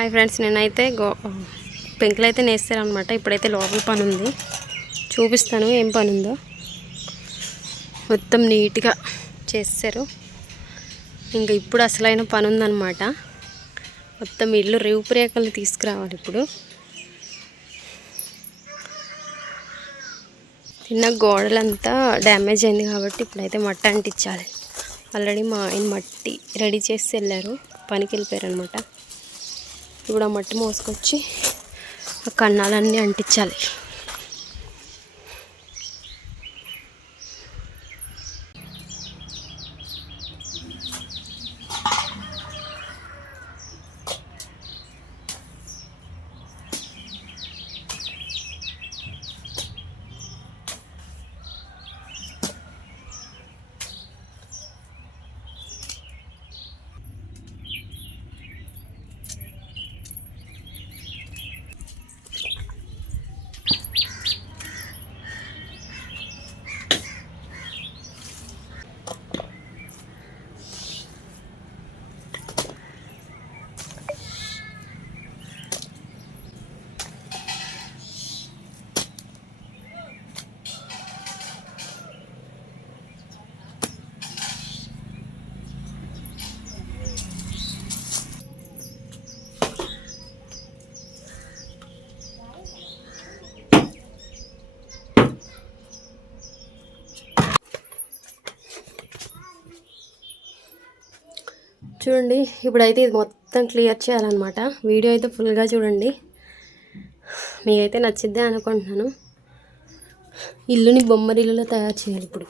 Hi friends నేనైతే go పెంకులు అయితే నేస్తారనమాట ఇప్పుడైతే లోపల పని ఉంది చూపిస్తాను ఏం పని ఉందో మొత్తం నీట్గా చేస్తారు. ఇంకా ఇప్పుడు అసలైన పని ఉందన్నమాట మొత్తం ఇల్లు రూపురేఖలు తీసుకురావాలి ఇప్పుడు. చిన్న గోడలంతా డ్యామేజ్ అయింది కాబట్టి ఇప్పుడైతే మట్టి అంటించాలి. ఆల్రెడీ మా ఆయన మట్టి రెడీ చేసి వెళ్ళారు. పనికి వెళ్ళిపోయారు అనమాట ఇప్పుడు ఆ మట్టి మోసుకొచ్చి ఆ కన్నాలన్నీ అంటించాలి. చూడండి ఇప్పుడైతే ఇది మొత్తం క్లియర్ చేయాలన్నమాట. వీడియో అయితే ఫుల్గా చూడండి. మీకైతే నచ్చిద్దే అనుకుంటున్నాను. ఇల్లుని బొమ్మరిల్లులో తయారు చేయాలి ఇప్పుడు.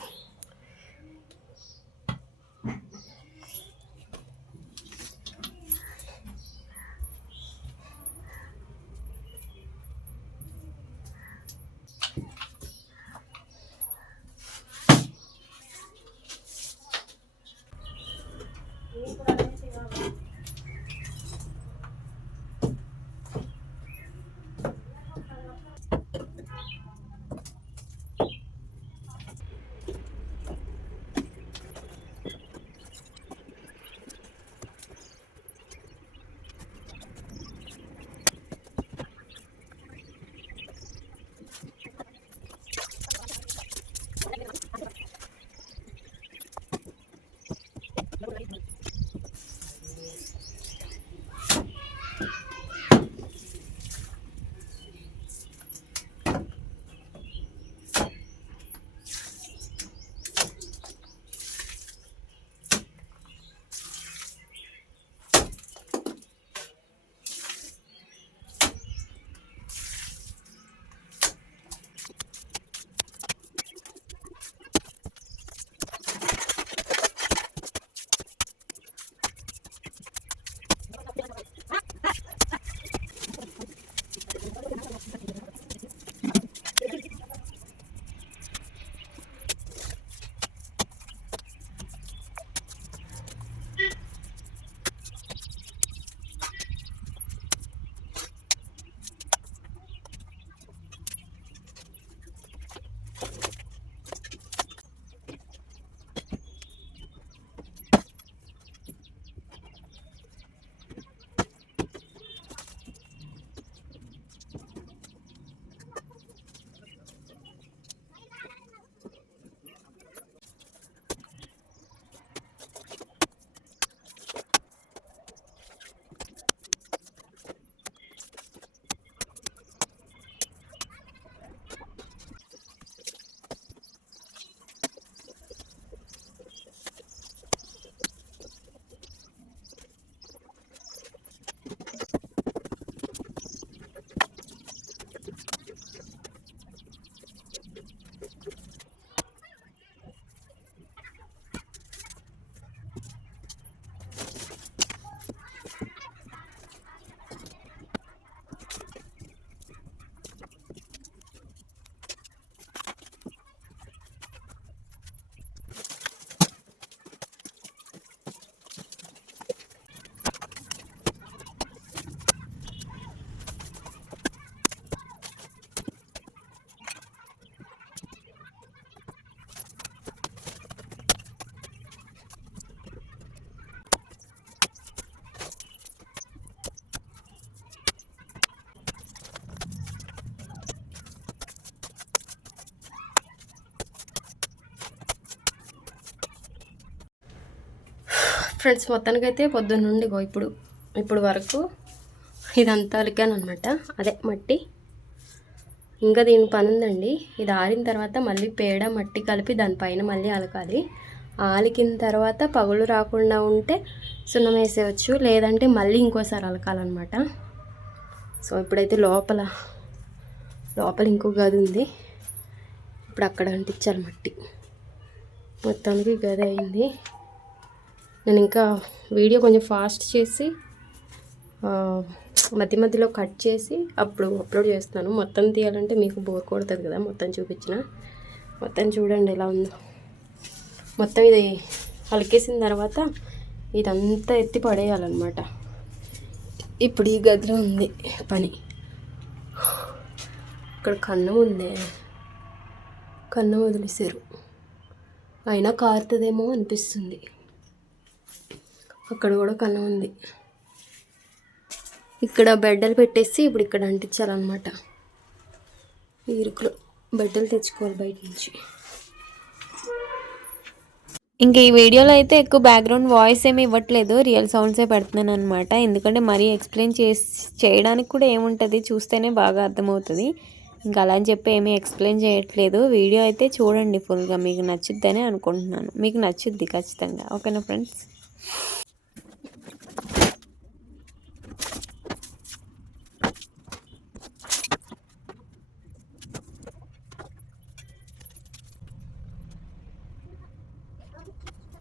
ఫ్రెండ్స్ మొత్తానికైతే పొద్దున్న నుండి ఇగో ఇప్పుడు ఇప్పుడు వరకు ఇదంతా అలికానమాట అదే మట్టి. ఇంకా దీని పని ఉందండి ఇది ఆరిన తర్వాత మళ్ళీ పేడ మట్టి కలిపి దానిపైన మళ్ళీ అలకాలి. ఆలికిన తర్వాత పగులు రాకుండా ఉంటే సున్నం వేసేయచ్చు. లేదంటే మళ్ళీ ఇంకోసారి అలకాలన్నమాట. సో ఇప్పుడైతే లోపల లోపల ఇంకో గది ఉంది. ఇప్పుడు అక్కడ అంటించాలి మట్టి. మొత్తానికి గది అయింది. నేను ఇంకా వీడియో కొంచెం ఫాస్ట్ చేసి మధ్య మధ్యలో కట్ చేసి అప్పుడు అప్లోడ్ చేస్తాను. మొత్తం తీయాలంటే మీకు బోర్ కొడుతుంది కదా మొత్తం చూపించిన. మొత్తం చూడండి ఎలా ఉందో. మొత్తం ఇది అలికేసిన తర్వాత ఇదంతా ఎత్తి పడేయాలన్నమాట. ఇప్పుడు ఈ గదిలో ఉంది పని. ఇక్కడ కన్నం ఉంది. కన్నం వదిలేసారు అయినా కారుతుందేమో అనిపిస్తుంది. అక్కడ కూడా కళ ఉంది. ఇక్కడ బెడ్డలు పెట్టేసి ఇప్పుడు ఇక్కడ అంటించాలన్నమాట. ఈ ఇరుకులో. బెడ్డలు తెచ్చుకోవాలి బయట నుంచి. ఇంకా ఈ వీడియోలో అయితే ఎక్కువ బ్యాక్గ్రౌండ్ వాయిస్ ఏమి ఇవ్వట్లేదు. రియల్ సౌండ్సే పెడుతున్నాను అనమాట ఎందుకంటే మరీ ఎక్స్ప్లెయిన్ చేసి చేయడానికి కూడా ఏముంటుంది? చూస్తేనే బాగా అర్థమవుతుంది. ఇంకా అలా అని చెప్పి ఏమీ ఎక్స్ప్లెయిన్ చేయట్లేదు. వీడియో అయితే చూడండి ఫుల్గా మీకు నచ్చుద్దని అనుకుంటున్నాను. మీకు నచ్చుద్ది ఖచ్చితంగా. ఓకేనా ఫ్రెండ్స్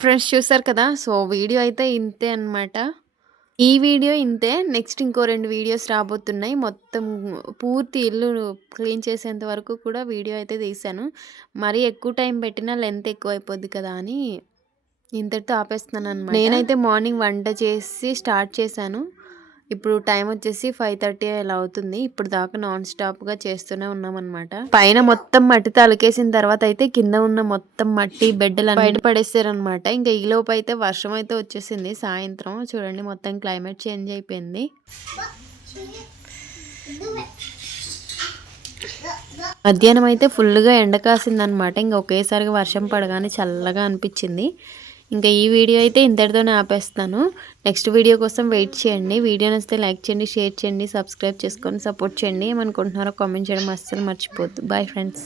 ఫ్రెండ్స్ చూసారు కదా? సో వీడియో అయితే ఇంతే అన్నమాట. ఈ వీడియో ఇంతే. నెక్స్ట్ ఇంకో రెండు వీడియోస్ రాబోతున్నాయి. మొత్తం పూర్తి ఇల్లు క్లీన్ చేసేంత వరకు కూడా వీడియో అయితే తీశాను. మరీ ఎక్కువ టైం పెట్టినా లెంత్ ఎక్కువ అయిపోద్ది కదా అని ఇంతటితో ఆపేస్తున్నాను అనమాట నేనైతే మార్నింగ్ వంట చేసి స్టార్ట్ చేశాను. ఇప్పుడు టైం వచ్చేసి ఫైవ్ థర్టీ అలా అవుతుంది. ఇప్పుడు దాకా నాన్ స్టాప్గా చేస్తూనే ఉన్నాం అనమాట పైన మొత్తం మట్టితో తలకేసిన తర్వాత అయితే కింద ఉన్న మొత్తం మట్టి బెడ్డలు బయట పడేసారనమాట ఇంకా ఈ లోపు అయితే వర్షం అయితే వచ్చేసింది. సాయంత్రం చూడండి మొత్తం క్లైమేట్ చేంజ్ అయిపోయింది. మధ్యాహ్నం అయితే ఫుల్గా ఎండ కాసిందనమాట ఇంకా ఒకేసారిగా వర్షం పడగానే చల్లగా అనిపించింది. ఇంకా ఈ వీడియో అయితే ఇంతటితోనే ఆపేస్తాను నెక్స్ట్ వీడియో కోసం వెయిట్ చేయండి. వీడియో నచ్చితే లైక్ చేయండి షేర్ చేయండి సబ్స్క్రైబ్ చేసుకొని సపోర్ట్ చేయండి. ఏమనుకుంటున్నారో కామెంట్ చేయడం అస్సలు మర్చిపోద్దు బాయ్ ఫ్రెండ్స్